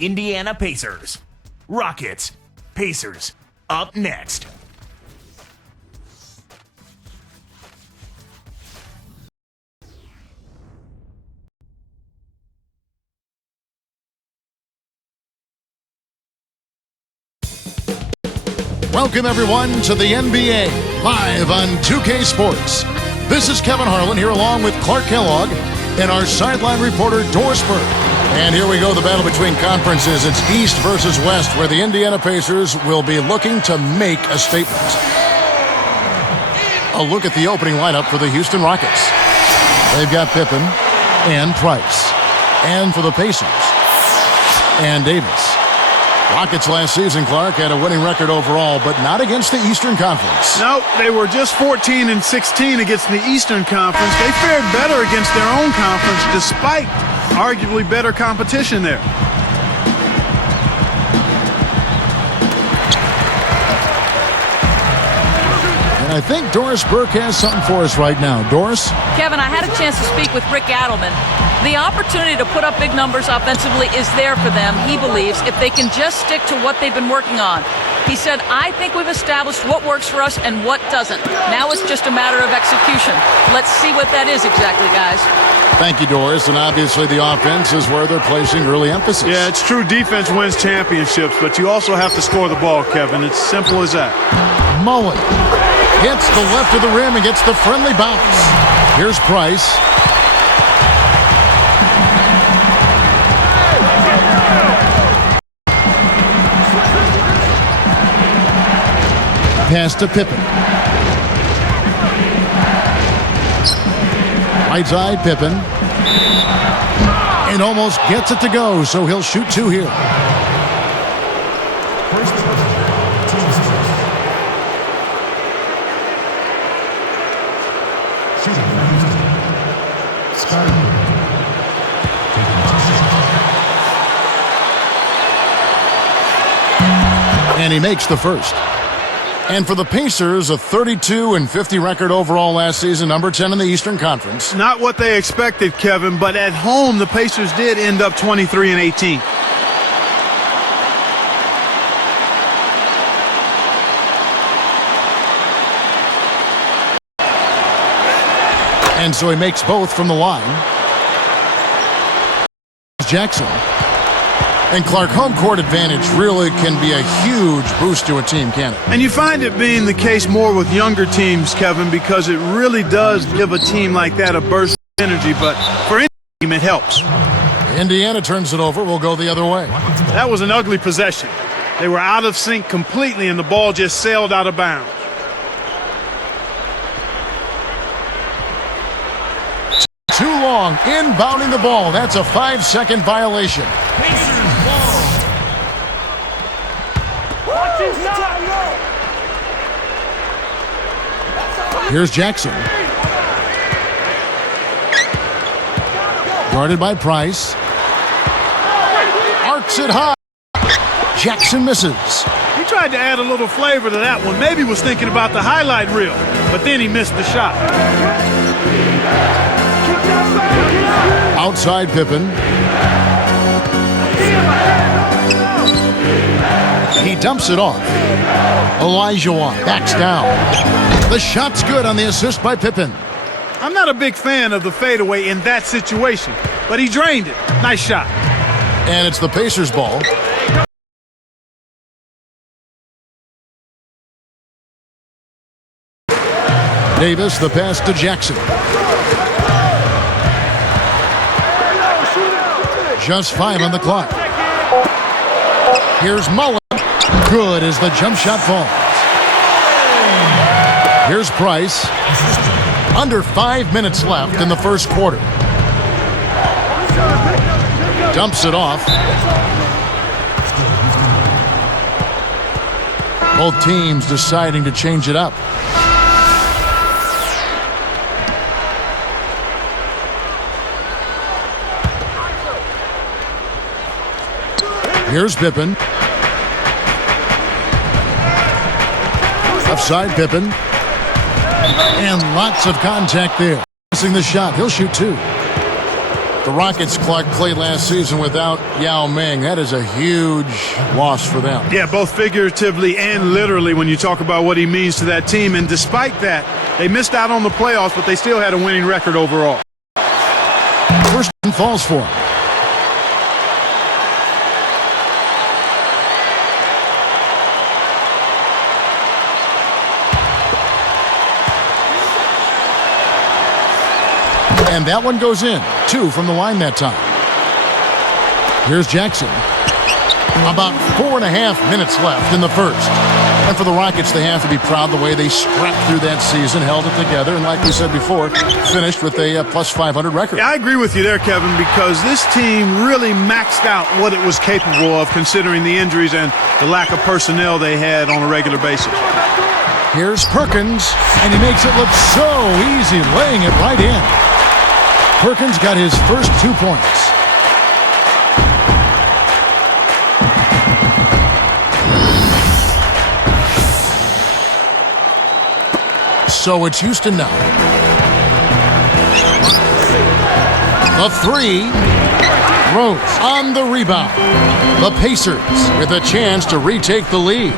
Indiana Pacers. Rockets, Pacers, up next. Welcome, everyone, to the NBA, live on 2K Sports. This is Kevin Harlan here along with Clark Kellogg and our sideline reporter, Doris Burke. And here we go, the battle between conferences. It's East versus West, where the Indiana Pacers will be looking to make a statement. A look at the opening lineup for the Houston Rockets. They've got Pippen and Price. And for the Pacers, and Davis. Rockets last season, Clark, had a winning record overall, but not against the Eastern Conference. No, they were just 14-16 against the Eastern Conference. They fared better against their own conference despite arguably better competition there. And I think Doris Burke has something for us right now. Doris? Kevin, I had a chance to speak with Rick Adelman. The opportunity to put up big numbers offensively is there for them, he believes, if they can just stick to what they've been working on. He said, I think we've established what works for us and what doesn't. Now it's just a matter of execution. Let's see what that is exactly, guys. Thank you, Doris. And obviously the offense is where they're placing early emphasis. Yeah, it's true defense wins championships, but you also have to score the ball, Kevin. It's simple as that. Mullen hits the left of the rim and gets the friendly bounce. Here's Price. Pass to Pippen. Right side, Pippen. And almost gets it to go, so he'll shoot two here. And he makes the first. And for the Pacers, a 32-50 record overall last season, number 10 in the Eastern Conference. Not what they expected, Kevin, but at home, the Pacers did end up 23-18. And so he makes both from the line. Jackson. And Clark, home court advantage really can be a huge boost to a team, can't it? And you find it being the case more with younger teams, Kevin, because it really does give a team like that a burst of energy. But for any team, it helps. Indiana turns it over. We'll go the other way. That was an ugly possession. They were out of sync completely, and the ball just sailed out of bounds. Too long, inbounding the ball. That's a 5-second violation. Here's Jackson. Guarded by Price. Arcs it high. Jackson misses. He tried to add a little flavor to that one. Maybe was thinking about the highlight reel, but then he missed the shot. Outside Pippen. He dumps it off. Olajuwon backs down. The shot's good on the assist by Pippen. I'm not a big fan of the fadeaway in that situation, but he drained it. Nice shot. And it's the Pacers' ball. Davis, the pass to Jackson. Just 5 on the clock. Here's Mullen. Good as the jump shot falls. Here's Price. Under 5 minutes left in the first quarter. Dumps it off. Both teams deciding to change it up. Here's Pippen. Offside Pippen. And lots of contact there. Missing the shot. He'll shoot two. The Rockets, Clark, played last season without Yao Ming. That is a huge loss for them. Yeah, both figuratively and literally when you talk about what he means to that team. And despite that, they missed out on the playoffs, but they still had a winning record overall. First one falls for him. And that one goes in. 2 from the line that time. Here's Jackson. About 4.5 minutes left in the first. And for the Rockets, they have to be proud the way they scrapped through that season, held it together, and like we said before, finished with a plus 500 record. Yeah, I agree with you there, Kevin, because this team really maxed out what it was capable of considering the injuries and the lack of personnel they had on a regular basis. Here's Perkins, and he makes it look so easy, laying it right in. Perkins got his first 2 points. So it's Houston now. The 3. Rose on the rebound. The Pacers with a chance to retake the lead.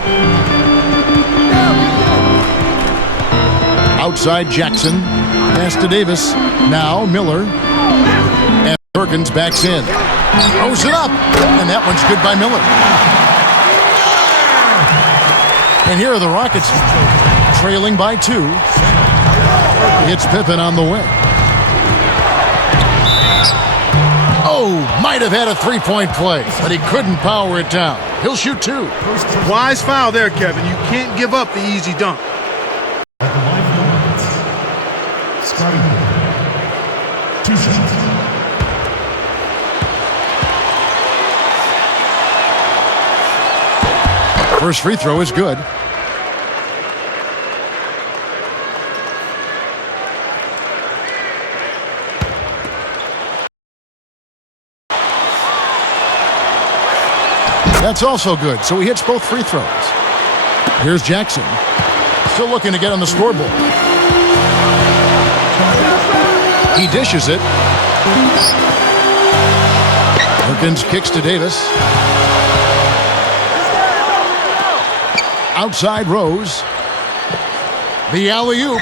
Outside Jackson. Pass to Davis. Now Miller. And Perkins backs in. Throws it up. And that one's good by Miller. And here are the Rockets trailing by 2. It's Pippen on the wing. Oh, might have had a 3-point play, but he couldn't power it down. He'll shoot 2. Wise foul there, Kevin. You can't give up the easy dunk. At the line for minutes. Starting 2 shots. First free throw is good. That's also good, so he hits both free throws. Here's Jackson. Still looking to get on the scoreboard. He dishes it. Perkins kicks to Davis. Outside Rose. The alley-oop.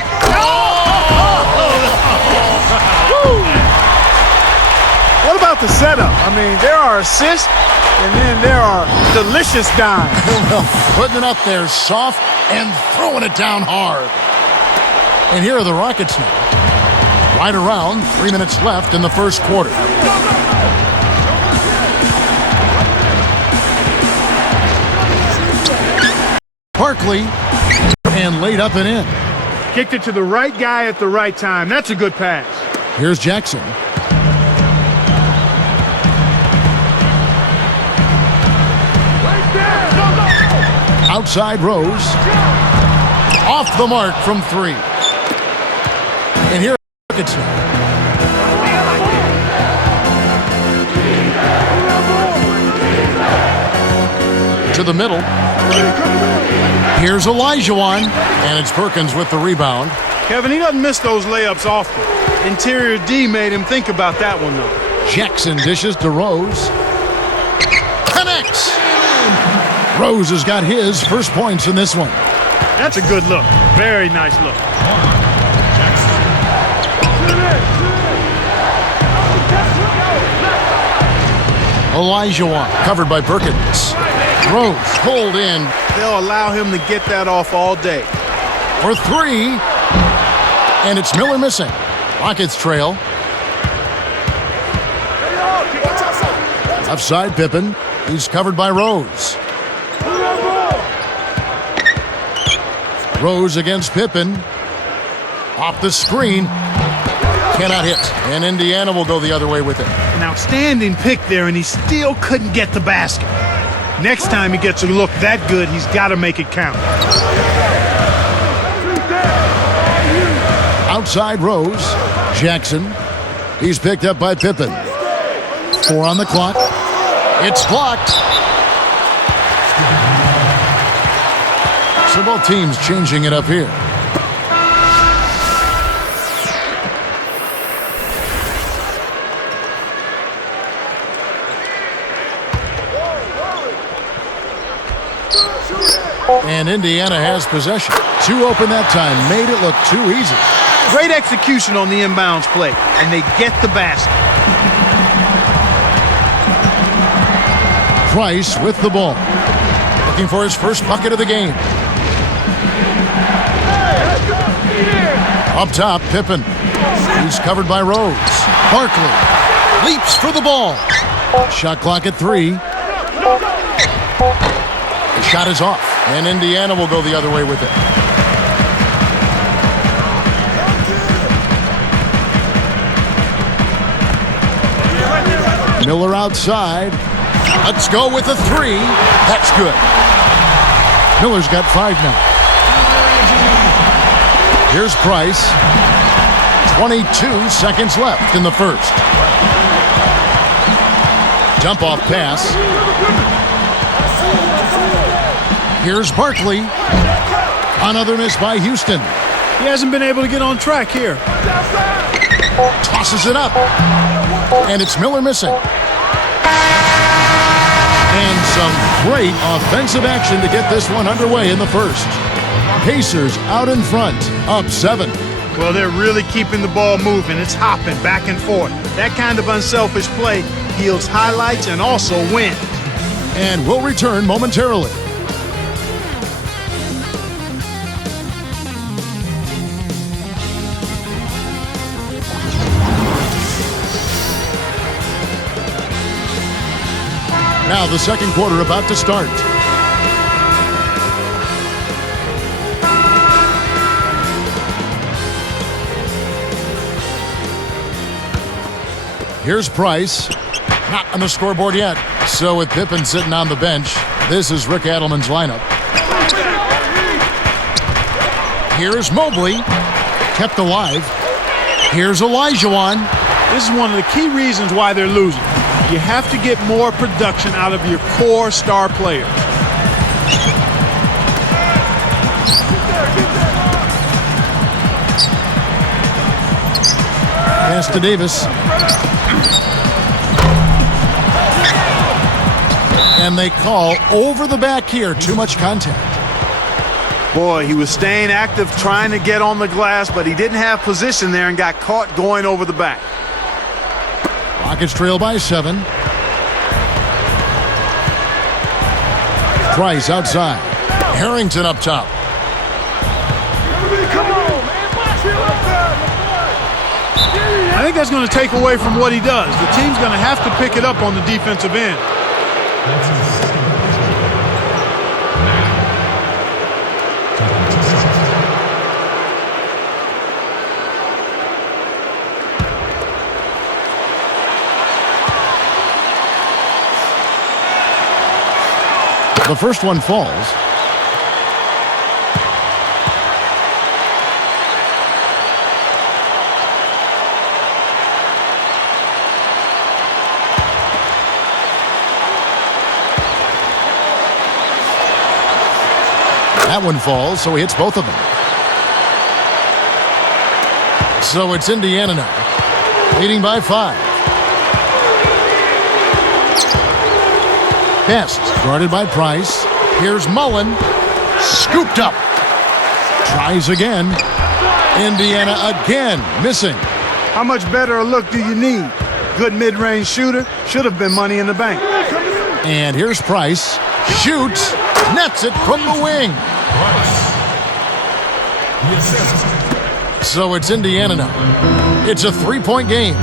What about the setup? I mean, there are assists, and then there are delicious dimes. Well, putting it up there soft and throwing it down hard. And here are the Rockets now. Right around 3 minutes left in the first quarter. Barkley, and laid up and in. Kicked it to the right guy at the right time. That's a good pass. Here's Jackson. Outside Rose. Off the mark from 3. And here are the Rockets now. To the middle. Here's Olajuwon, and it's Perkins with the rebound. Kevin, he doesn't miss those layups often. Interior D made him think about that one, though. Jackson dishes to Rose. Connects! Rose has got his first points in this one. That's a good look. Very nice look. Olajuwon covered by Perkins. Rose pulled in They'll allow him to get that off all day. for 3. And it's Miller missing. Rockets trail. Left side Pippen. He's covered by Rose. Rose against Pippen. Off the screen. Cannot hit. And Indiana will go the other way with it. An outstanding pick there, and he still couldn't get the basket. Next time he gets a look that good, he's got to make it count. Outside Rose. Jackson. He's picked up by Pippen. 4 on the clock. It's blocked. So both teams changing it up here. And Indiana has possession. Too open that time. Made it look too easy. Great execution on the inbounds play, and they get the basket. Price with the ball. Looking for his first bucket of the game. Up top, Pippen. He's covered by Rose. Barkley leaps for the ball. Shot clock at 3. The shot is off, and Indiana will go the other way with it. Miller outside. Let's go with a 3. That's good. Miller's got 5 now. Here's Price. 22 seconds left in the first. Dump-off pass. Here's Barkley. Another miss by Houston. He hasn't been able to get on track here. Tosses it up. And it's Miller missing. And some great offensive action to get this one underway in the first. Pacers out in front, up 7. Well, they're really keeping the ball moving. It's hopping back and forth. That kind of unselfish play yields highlights and also wins. And we'll return momentarily. Now the second quarter about to start. Here's Price. Not on the scoreboard yet. So with Pippen sitting on the bench, this is Rick Adelman's lineup. Here's Mobley. Kept alive. Here's Olajuwon. This is one of the key reasons why they're losing. You have to get more production out of your core star players. Pass to Davis. And they call over the back here. Too much contact. Boy, he was staying active, trying to get on the glass, but he didn't have position there and got caught going over the back. Rockets trail by 7. Price outside. Harrington up top. I think that's going to take away from what he does. The team's going to have to pick it up on the defensive end. The first one falls. That one falls, so he hits both of them. So it's Indiana now, leading by 5. Best guarded by Price. Here's Mullen. Scooped up. Tries again. Indiana again missing. How much better a look do you need? Good mid-range shooter. Should have been money in the bank. And here's Price. Shoots. Nets it from the wing. So it's Indiana now. It's a 3-point game.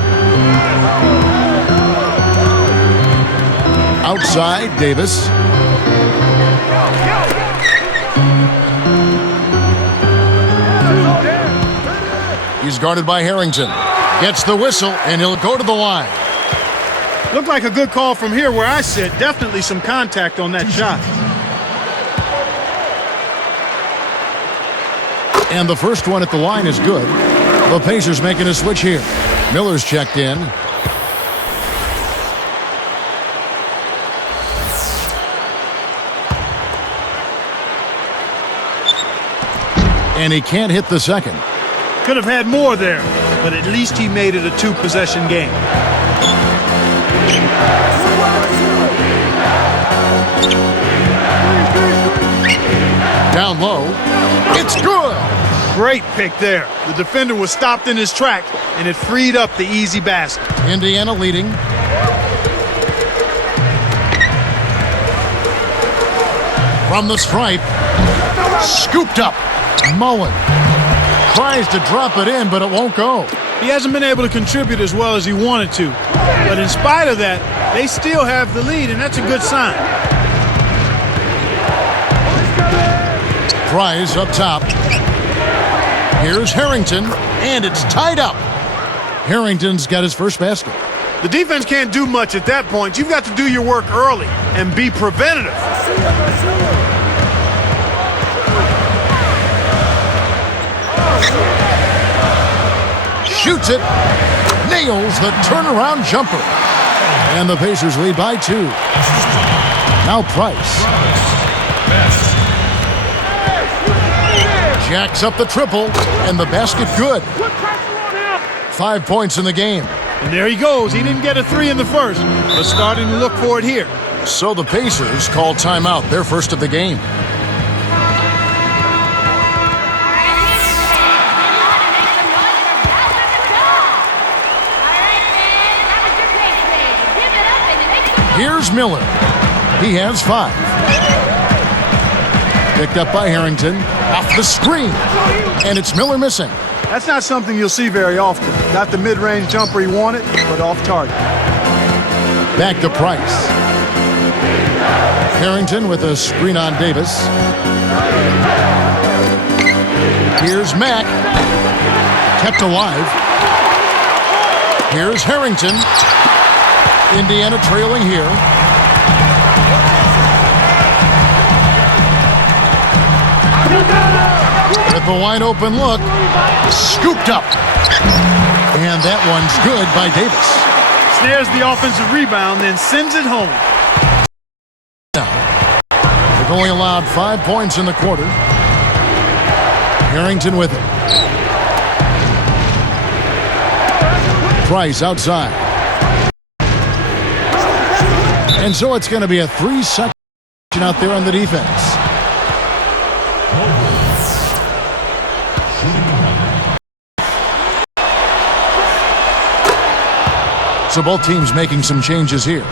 Outside, Davis. He's guarded by Harrington. Gets the whistle, and he'll go to the line. Looked like a good call from here where I sit. Definitely some contact on that shot. And the first one at the line is good. The Pacers making a switch here. Miller's checked in. And he can't hit the second. Could have had more there, but at least he made it a 2-possession game. low. It's good. Great pick there. The defender was stopped in his tracks, and it freed up the easy basket. Indiana leading. From the stripe. Scooped up. Mullen tries to drop it in, but it won't go. He hasn't been able to contribute as well as he wanted to. But in spite of that, they still have the lead, and that's a good sign. Price up top. Here's Harrington, and it's tied up. Harrington's got his first basket. The defense can't do much at that point. You've got to do your work early and be preventative. Shoots it. Nails the turnaround jumper. And the Pacers lead by 2. Now Price. Jacks up the triple, and the basket good. 5 points in the game. And there he goes. He didn't get a 3 in the first, but starting to look for it here. So the Pacers call timeout, their first of the game. Here's Miller. He has 5. Picked up by Harrington. Off the screen. And it's Miller missing. That's not something you'll see very often. Got the mid-range jumper he wanted, but off target. Back to Price. Harrington with a screen on Davis. Here's Mack. Kept alive. Here's Harrington. Indiana trailing here. With a wide open look. Scooped up. And that one's good by Davis. Snares the offensive rebound, then sends it home. They've only allowed 5 points in the quarter. Harrington with it. Price outside. And so it's going to be a 3-second out there on the defense. So both teams making some changes here.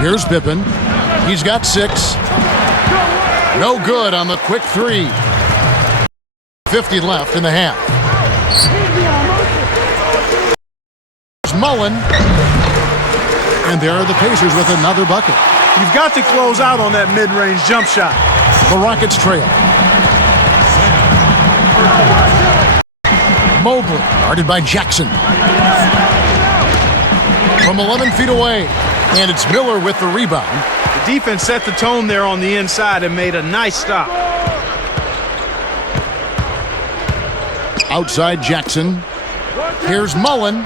Here's Pippen. He's got 6. No good on the quick 3. 50 left in the half. There's Mullen. And there are the Pacers with another bucket. You've got to close out on that mid-range jump shot. The Rockets trail. Mobley, guarded by Jackson. From 11 feet away. And it's Miller with the rebound. The defense set the tone there on the inside and made a nice stop. Outside Jackson. Here's Mullen.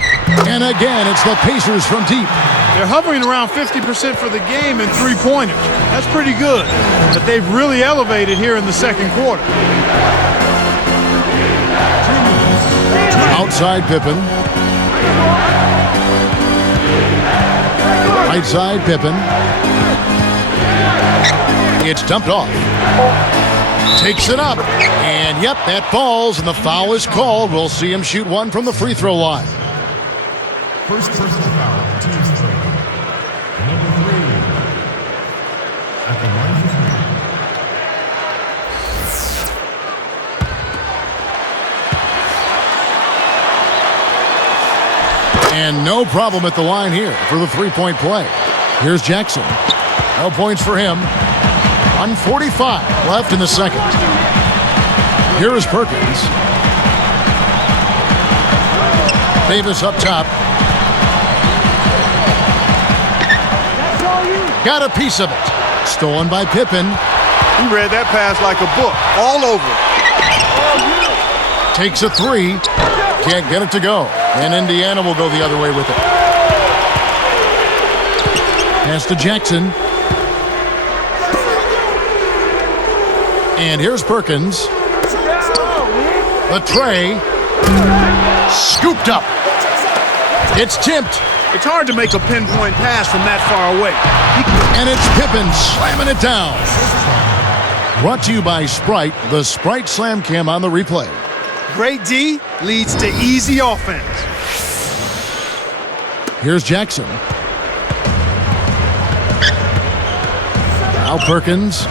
And again, it's the Pacers from deep. They're hovering around 50% for the game in three-pointers. That's pretty good. But they've really elevated here in the second quarter. Outside Pippen. Right side Pippen. It's dumped off. Takes it up. And yep, that falls, and the foul is called. We'll see him shoot one from the free throw line. First personal foul, team straight. Number 3. At the line for 3. And no problem at the line here for the three-point play. Here's Jackson. No points for him. 1:45 left in the second. Here is Perkins. Davis up top. Got a piece of it. Stolen by Pippen. He read that pass like a book, all over it. Takes a 3. Can't get it to go. And Indiana will go the other way with it. Pass to Jackson. And here's Perkins. The tray. Scooped up. It's tipped. It's hard to make a pinpoint pass from that far away. And it's Pippen slamming it down. Brought to you by Sprite, the Sprite Slam Cam on the replay. Great D leads to easy offense. Here's Jackson. Now Perkins.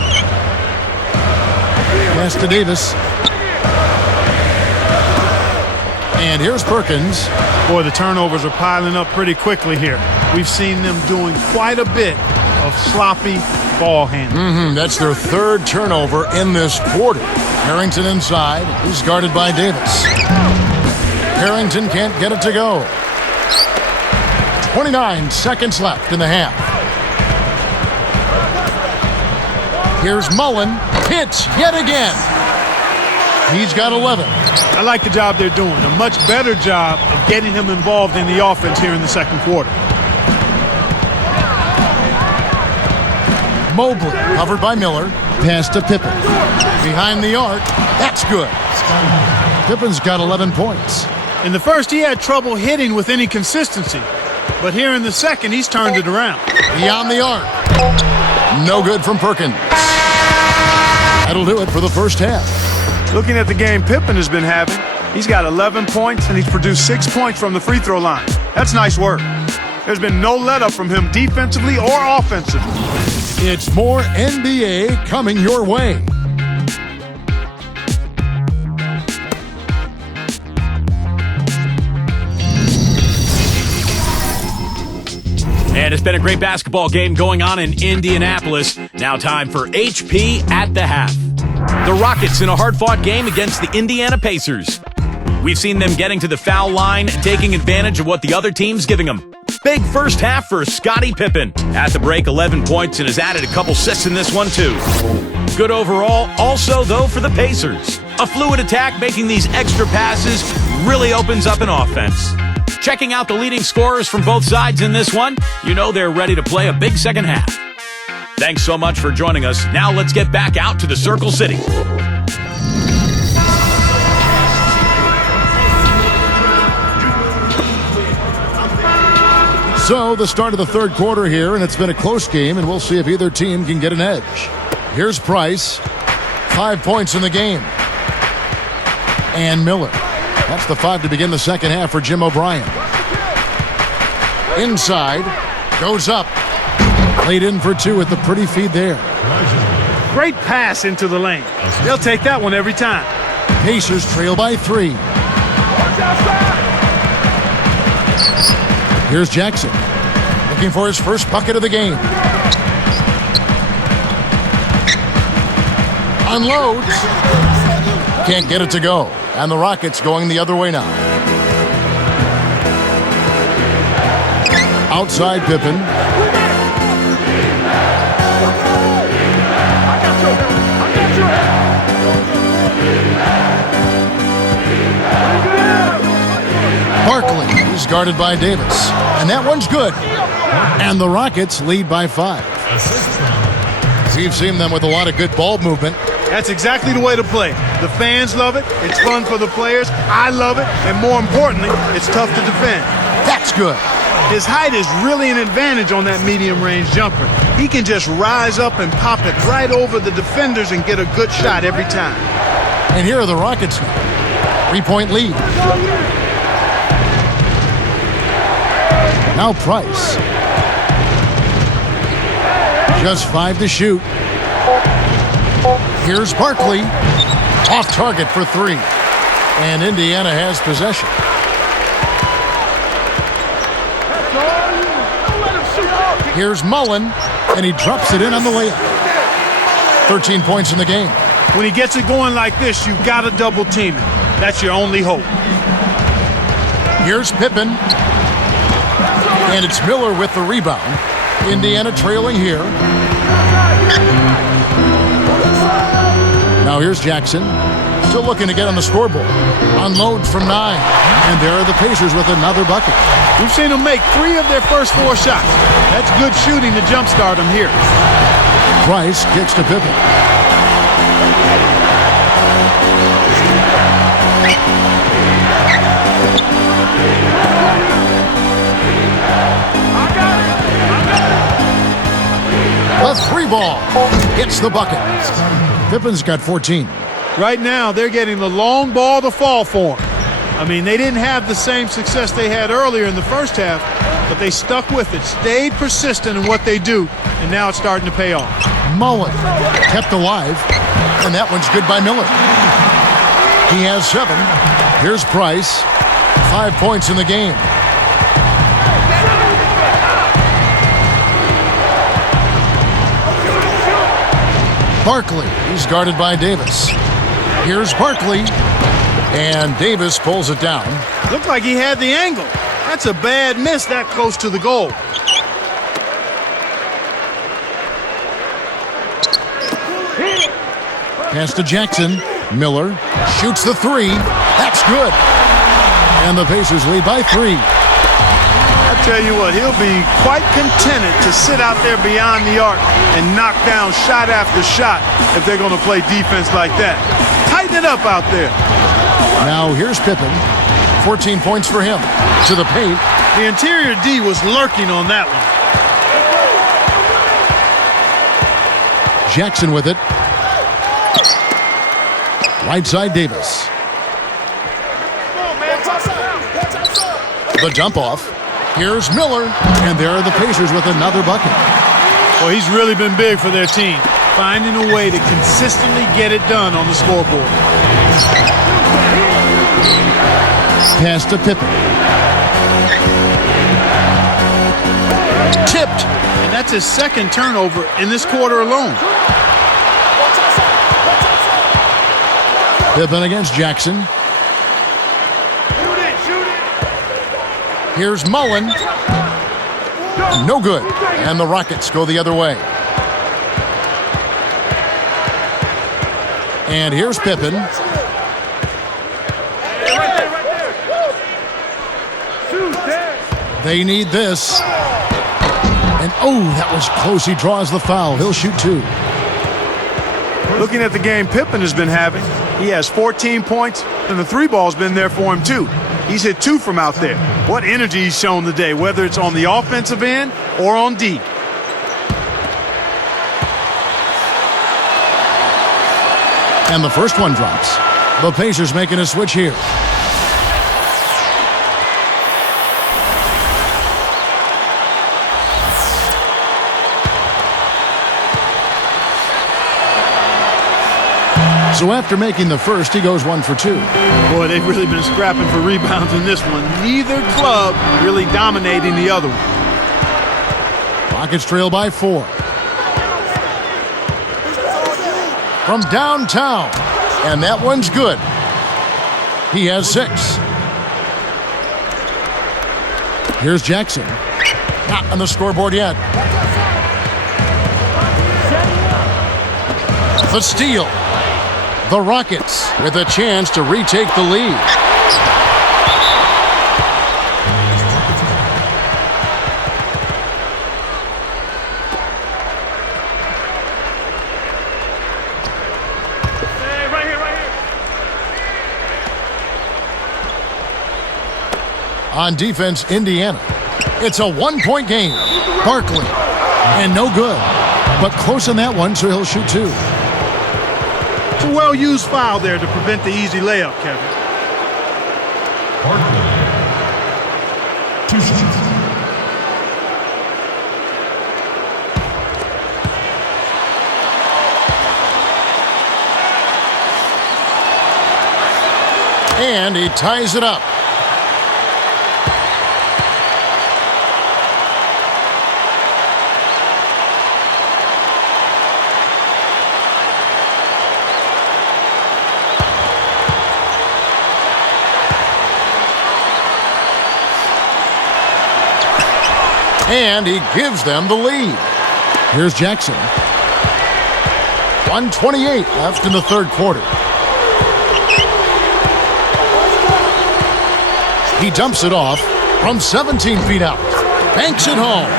Pass to Davis. And here's Perkins. Boy, the turnovers are piling up pretty quickly here. We've seen them doing quite a bit of sloppy ball handling. That's their third turnover in this quarter. Harrington inside. He's guarded by Davis. Harrington can't get it to go. 29 seconds left in the half. Here's Mullen. Hits yet again. He's got 11. I like the job they're doing. A much better job of getting him involved in the offense here in the second quarter. Mobley covered by Miller. Pass to Pippen. Behind the arc. That's good. Pippen's got 11 points. In the first, he had trouble hitting with any consistency. But here in the second, he's turned it around. Beyond the arc. No good from Perkins. That'll do it for the first half. Looking at the game Pippen has been having, he's got 11 points and he's produced 6 points from the free throw line. That's nice work. There's been no let up from him defensively or offensively. It's more NBA coming your way. And it's been a great basketball game going on in Indianapolis. Now time for HP at the half. The Rockets in a hard-fought game against the Indiana Pacers. We've seen them getting to the foul line, taking advantage of what the other team's giving them. Big first half for Scottie Pippen. At the break, 11 points and has added a couple assists in this one, too. Good overall, also, though, for the Pacers. A fluid attack making these extra passes really opens up an offense. Checking out the leading scorers from both sides in this one, you know they're ready to play a big second half. Thanks so much for joining us. Now let's get back out to the Circle City. So, the start of the third quarter here, and it's been a close game, and we'll see if either team can get an edge. Here's Price. 5 points in the game. And Miller. That's the 5 to begin the second half for Jim O'Brien. Inside. Goes up. Laid in for 2 with the pretty feed there. Great pass into the lane. They'll take that one every time. Pacers trail by 3. Here's Jackson. Looking for his first bucket of the game. Unloads. Can't get it to go. And the Rockets going the other way now. Outside Pippen. Barkley is guarded by Davis. And that one's good. And the Rockets lead by 5. We've seen them with a lot of good ball movement. That's exactly the way to play. The fans love it. It's fun for the players. I love it. And more importantly, it's tough to defend. That's good. His height is really an advantage on that medium-range jumper. He can just rise up and pop it right over the defenders and get a good shot every time. And here are the Rockets now. 3-point lead. Now Price. Just 5 to shoot. Here's Barkley. Off target for 3. And Indiana has possession. Here's Mullen. And he drops it in on the layup. 13 points in the game. When he gets it going like this, you've got to double team him. That's your only hope. Here's Pippen. And it's Miller with the rebound. Indiana trailing here. Now here's Jackson. Still looking to get on the scoreboard. Unload from 9. And there are the Pacers with another bucket. We've seen them make 3 of their first 4 shots. That's good shooting to jumpstart them here. Price kicks to Pippen. hits the bucket. Pippen's got 14. Right now, they're getting the long ball to fall for them. I mean, they didn't have the same success they had earlier in the first half, but they stuck with it, stayed persistent in what they do, and now it's starting to pay off. Mullen kept alive, and that one's good by Miller. He has 7. Here's Price. 5 points in the game. Barkley, he's guarded by Davis. Here's Barkley, and Davis pulls it down. Looked like he had the angle. That's a bad miss that close to the goal. Pass to Jackson. Miller shoots the 3. That's good. And the Pacers lead by 3. I tell you what, he'll be quite contented to sit out there beyond the arc and knock down shot after shot if they're going to play defense like that. Tighten it up out there. Now here's Pippen. 14 points for him. To the paint. The interior D was lurking on that one. Jackson with it. Right side Davis. The dump off. Here's Miller. And there are the Pacers with another bucket. Well, he's really been big for their team, finding a way to consistently get it done on the scoreboard. Pass to Pippen. Tipped. And that's his second turnover in this quarter alone. Pippen against Jackson. Here's Mullen. No good. And the Rockets go the other way. And here's Pippen. They need this. And oh, that was close. He draws the foul. He'll shoot 2. Looking at the game Pippen has been having, he has 14 points, and the 3 ball's been there for him too. He's hit 2 from out there. What energy he's shown today, whether it's on the offensive end or on D. And the first one drops. The Pacers making a switch here. So after making the first, he goes 1 for 2. Boy, they've really been scrapping for rebounds in this one. Neither club really dominating the other one. Rockets trail by 4. From downtown. And that one's good. He has 6. Here's Jackson. Not on the scoreboard yet. The steal. The Rockets with a chance to retake the lead. Right here. On defense, Indiana. It's a 1-point game. Barkley. And no good. But close on that one, so he'll shoot 2. It's a well-used foul there to prevent the easy layup, Kevin. Barkley. 2 shots. And he ties it up. And he gives them the lead. Here's Jackson. 1:28 left in the third quarter. He dumps it off from 17 feet out. Banks it home.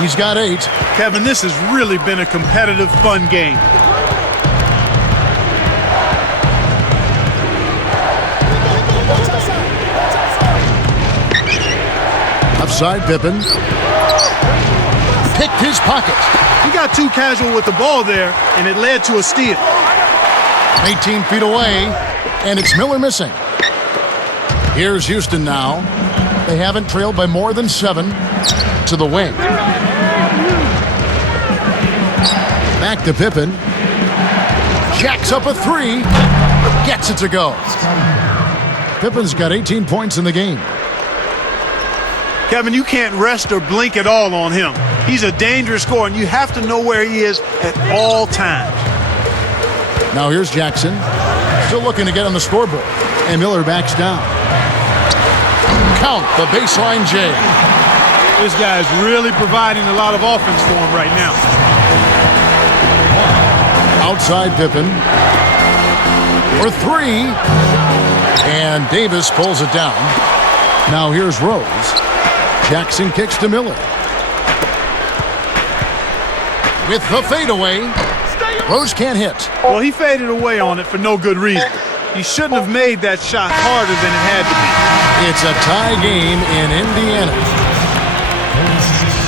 He's got 8. Kevin, this has really been a competitive, fun game. Upside Pippen. picked his pocket. He got too casual with the ball there, and it led to a steal. 18 feet away, and it's Miller missing. Here's Houston now. They haven't trailed by more than 7 to the wing. Back to Pippen. Jacks up a 3. Gets it to go. Pippen's got 18 points in the game. Kevin, you can't rest or blink at all on him. He's a dangerous scorer, and you have to know where he is at all times. Now here's Jackson. Still looking to get on the scoreboard. And Miller backs down. Count the baseline J. This guy's really providing a lot of offense for him right now. Outside Pippen. For 3. And Davis pulls it down. Now here's Rose. Jackson kicks to Miller. With the fadeaway. Rose can't hit. Well, he faded away on it for no good reason. He shouldn't have made that shot harder than it had to be. It's a tie game in Indiana. 46.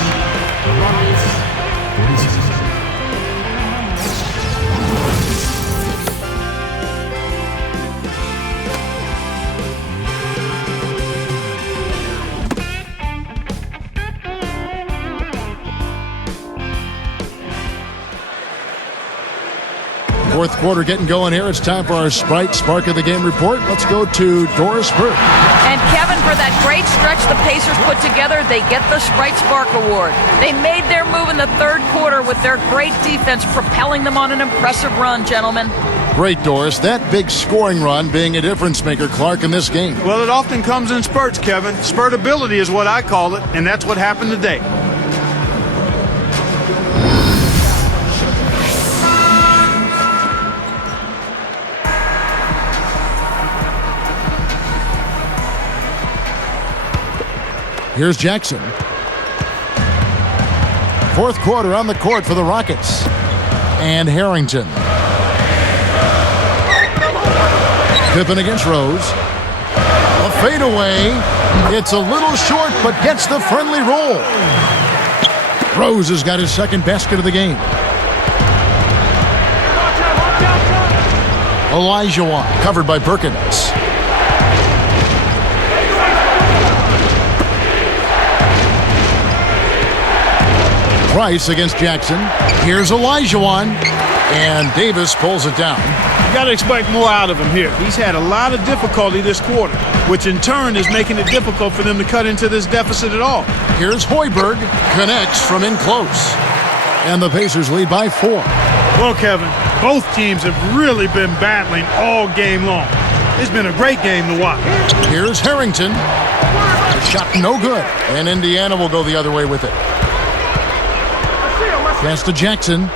Fourth quarter getting going here. It's time for our Sprite Spark of the Game report. Let's go to Doris Burke. And Kevin, for that great stretch the Pacers put together, they get the Sprite Spark Award. They made their move in the third quarter with their great defense, propelling them on an impressive run, gentlemen. Great, Doris. That big scoring run being a difference maker, Clark, in this game. Well, it often comes in spurts, Kevin. Spurtability is what I call it, and that's what happened today. Here's Jackson. Fourth quarter on the court for the Rockets. And Harrington. Pippen against Rose. A fadeaway. It's a little short, but gets the friendly roll. Rose has got his second basket of the game. Olajuwon, covered by Perkins. Price against Jackson. Here's Olajuwon. And Davis pulls it down. You got to expect more out of him here. He's had a lot of difficulty this quarter, which in turn is making it difficult for them to cut into this deficit at all. Here's Hoiberg. Connects from in close. And the Pacers lead by 4. Well, Kevin, both teams have really been battling all game long. It's been a great game to watch. Here's Harrington. The shot no good. And Indiana will go the other way with it. Pass to Jackson.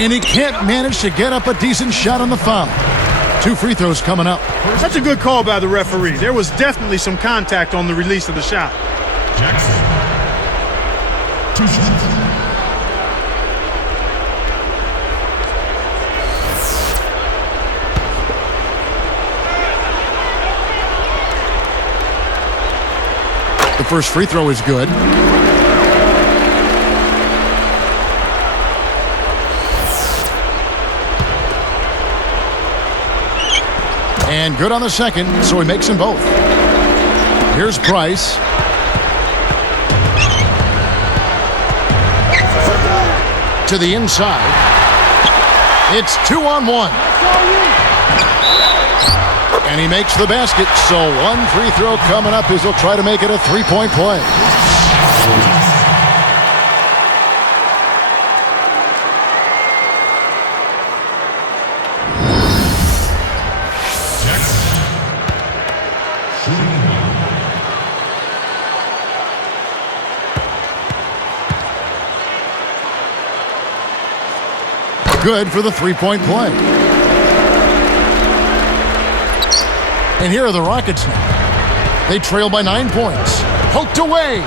And he can't manage to get up a decent shot on the foul. 2 free throws coming up. That's a good call by the referee. There was definitely some contact on the release of the shot. Jackson. 2 shots. The first free throw is good. And good on the second, so he makes them both. Here's Price. To the inside. It's 2-on-1. And he makes the basket, so 1 free throw coming up as he'll try to make it a 3-point play. Good for the 3-point play. And here are the Rockets now. They trail by 9 points. Poked away.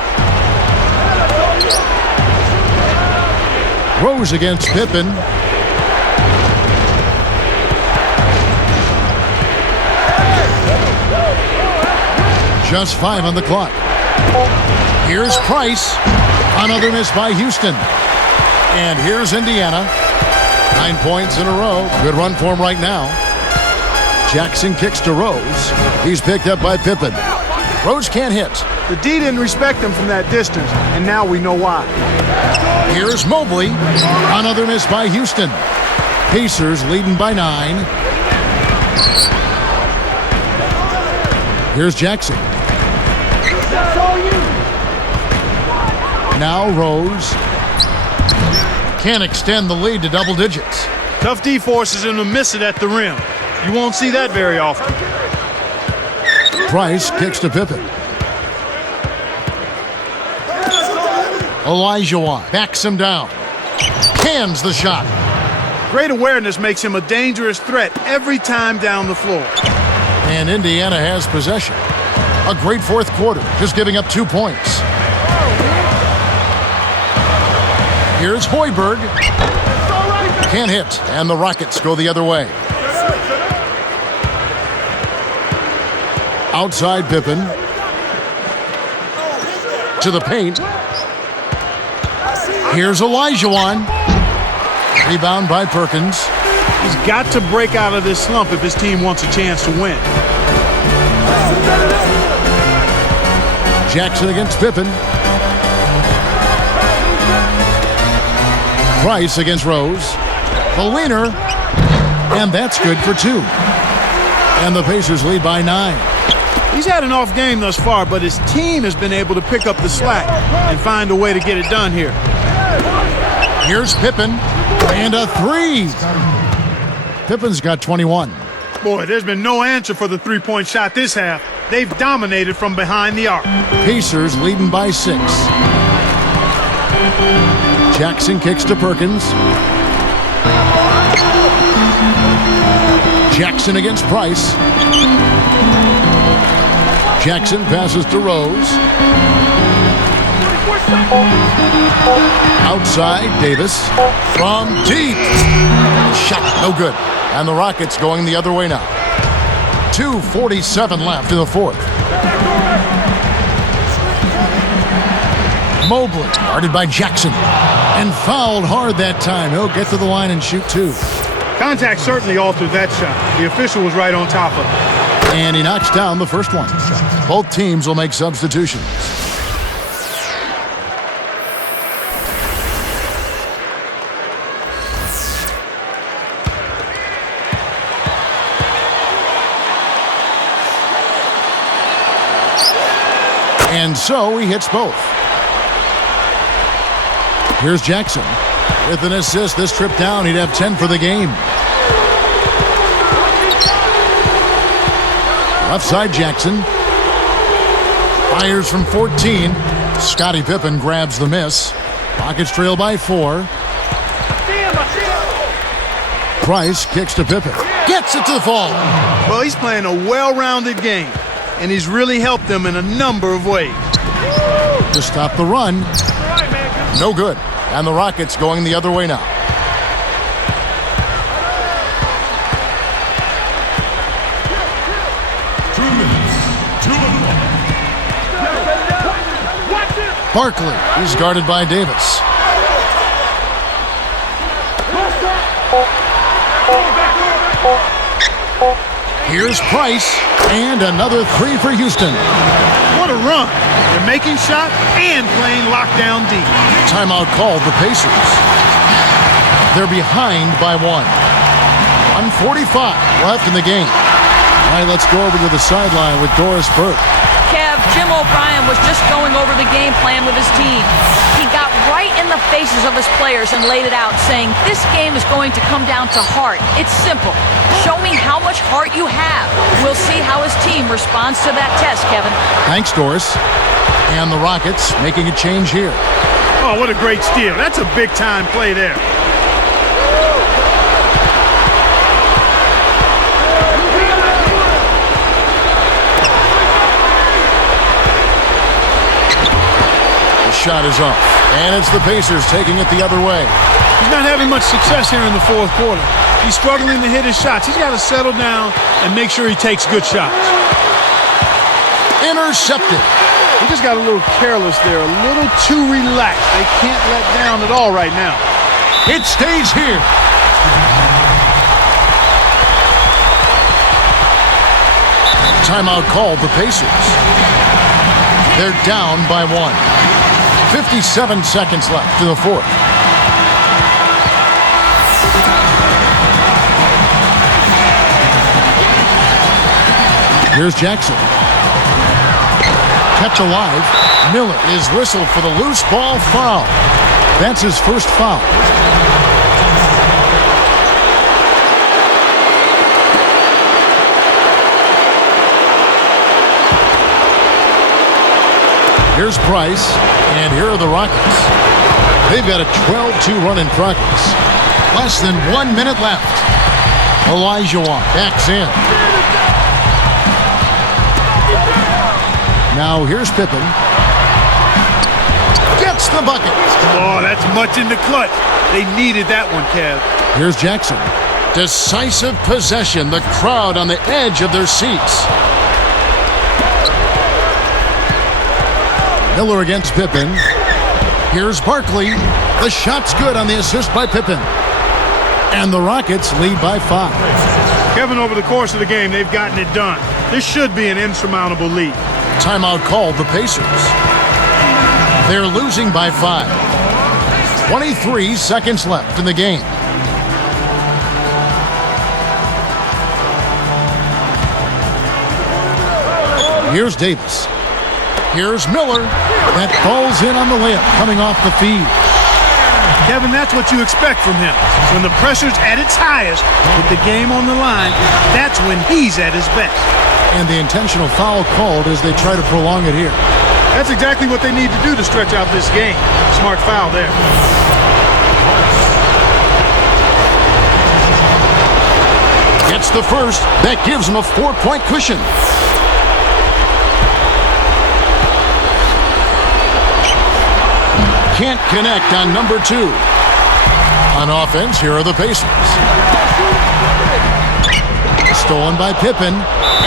Rose against Pippen. Just 5 on the clock. Here's Price. Another miss by Houston. And here's Indiana. 9 points in a row. Good run for him right now. Jackson kicks to Rose. He's picked up by Pippen. Rose can't hit. The D didn't respect him from that distance, and now we know why. Here's Mobley. Another miss by Houston. Pacers leading by 9. Here's Jackson. Now Rose. Can't extend the lead to double digits. Tough D forces him to miss it at the rim. You won't see that very often. Price kicks to Pippen. Olajuwon backs him down. Cans the shot. Great awareness makes him a dangerous threat every time down the floor. And Indiana has possession. A great fourth quarter, just giving up 2 points. Here's Hoiberg. Can't hit, and the Rockets go the other way. Outside Pippen. To the paint. Here's Olajuwon. Rebound by Perkins. He's got to break out of this slump if his team wants a chance to win. Jackson against Pippen. Price against Rose. The leaner. And that's good for 2. And the Pacers lead by 9. He's had an off game thus far, but his team has been able to pick up the slack and find a way to get it done here. Here's Pippen. And a 3. Pippen's got 21. Boy, there's been no answer for the three-point shot this half. They've dominated from behind the arc. Pacers leading by 6. Jackson kicks to Perkins. Jackson against Price. Jackson passes to Rose. Outside, Davis. From deep. Shot, no good. And the Rockets going the other way now. 2:47 left in the fourth. Mobley, guarded by Jackson. And fouled hard that time. He'll get to the line and shoot 2. Contact certainly altered that shot. The official was right on top of it. And he knocks down the first one. Both teams will make substitutions. And so he hits both. Here's Jackson. With an assist this trip down, he'd have 10 for the game. Left side Jackson. Fires from 14. Scottie Pippen grabs the miss. Rockets trail by 4. Price kicks to Pippen. Gets it to the fall. Well, he's playing a well-rounded game, and he's really helped them in a number of ways. To stop the run. No good. And the Rockets going the other way now. Barkley is guarded by Davis. Here's Price, and another 3 for Houston. What a run. They're making shots and playing lockdown deep. Timeout called the Pacers. They're behind by 1. 1:45 left in the game. All right, let's go over to the sideline with Doris Burke. Kev, Jim O'Brien was just going over the game plan with his team. He got right in the faces of his players and laid it out, saying, this game is going to come down to heart. It's simple. Show me how much heart you have. We'll see how his team responds to that test, Kevin. Thanks, Doris. And the Rockets making a change here. Oh, what a great steal. That's a big-time play there. Shot is off, and it's the Pacers taking it the other way. He's not having much success here in the fourth quarter. He's struggling to hit his shots. He's got to settle down and make sure he takes good shots. Intercepted. He just got a little careless there, a little too relaxed. They can't let down at all right now. It stays here. Timeout called the Pacers. They're down by 1. 57 seconds left in the fourth. Here's Jackson. Catch alive. Miller is whistled for the loose ball foul. That's his first foul. Here's Price, and here are the Rockets. They've got a 12-2 run in progress. Less than 1 minute left. Elijah backs in. Now here's Pippen. Gets the bucket. Oh, that's much in the clutch. They needed that one, Kev. Here's Jackson. Decisive possession. The crowd on the edge of their seats. Miller against Pippen. Here's Barkley. The shot's good on the assist by Pippen. And the Rockets lead by 5. Kevin, over the course of the game, they've gotten it done. This should be an insurmountable lead. Timeout called the Pacers. They're losing by 5. 23 seconds left in the game. Here's Davis. Here's Miller. That falls in on the layup coming off the feed. Kevin, that's what you expect from him. When the pressure's at its highest, with the game on the line, that's when he's at his best. And the intentional foul called as they try to prolong it here. That's exactly what they need to do to stretch out this game. Smart foul there. Gets the first. That gives him a 4-point cushion. Can't connect on number 2. On offense, here are the Pacers. Stolen by Pippen,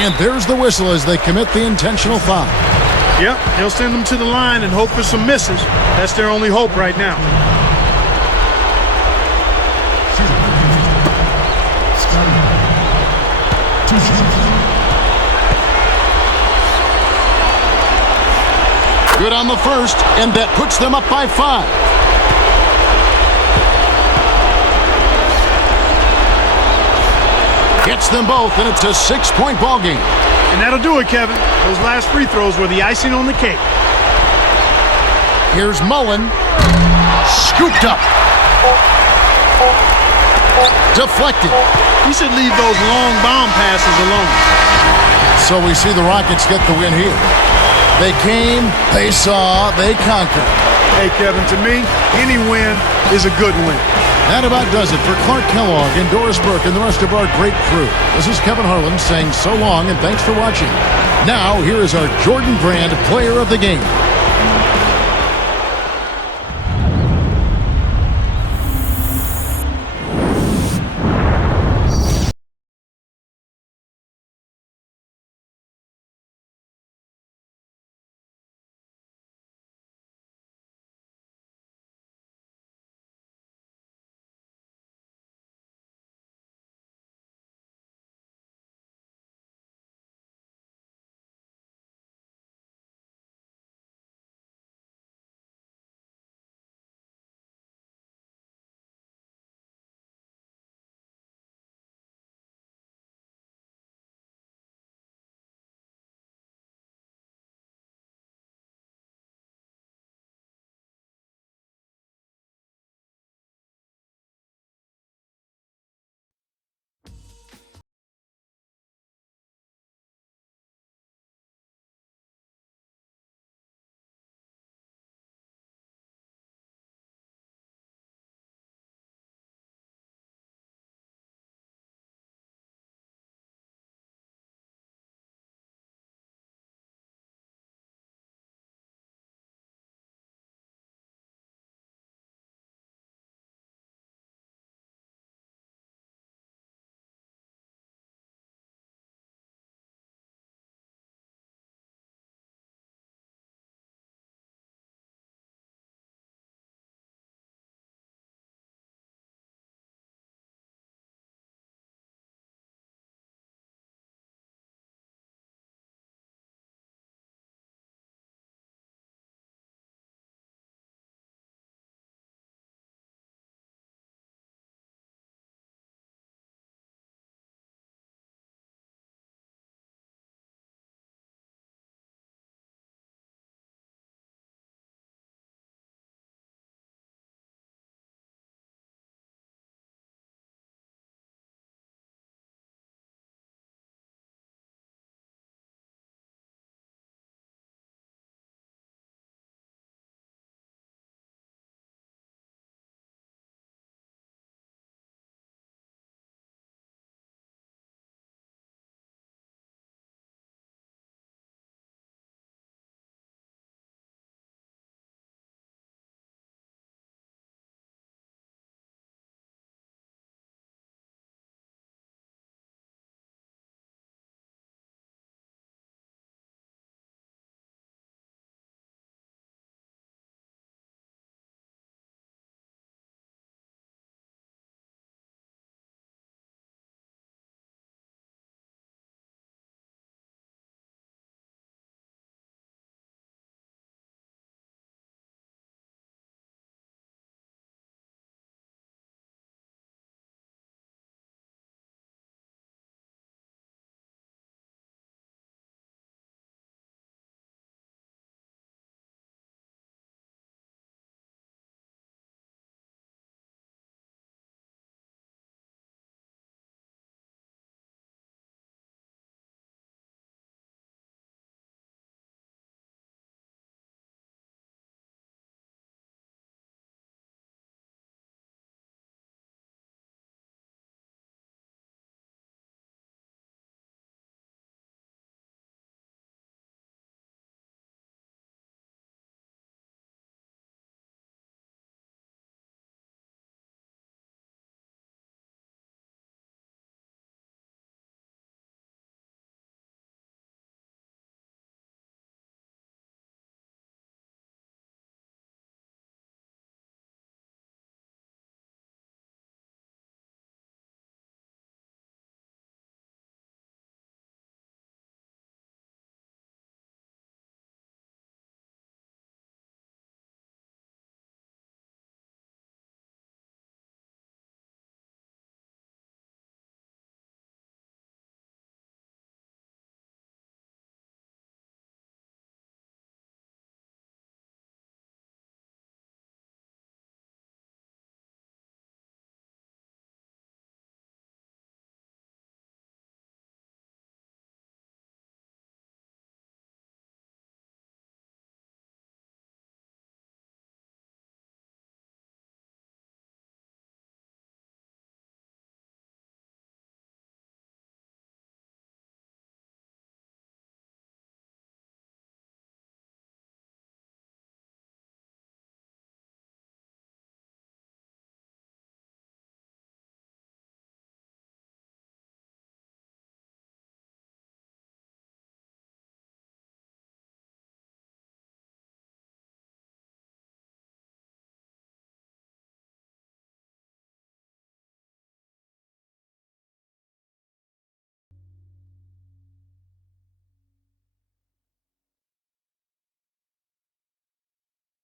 and there's the whistle as they commit the intentional foul. Yep, they'll send them to the line and hope for some misses. That's their only hope right now. Good on the first, and that puts them up by 5. Gets them both, and it's a 6-point ball game. And that'll do it, Kevin. Those last free throws were the icing on the cake. Here's Mullen. Scooped up. Deflected. He should leave those long bomb passes alone. So we see the Rockets get the win here. They came, they saw, they conquered. Hey, Kevin, to me, any win is a good win. That about does it for Clark Kellogg and Doris Burke and the rest of our great crew. This is Kevin Harlan saying so long and thanks for watching. Now, here is our Jordan Brand Player of the Game.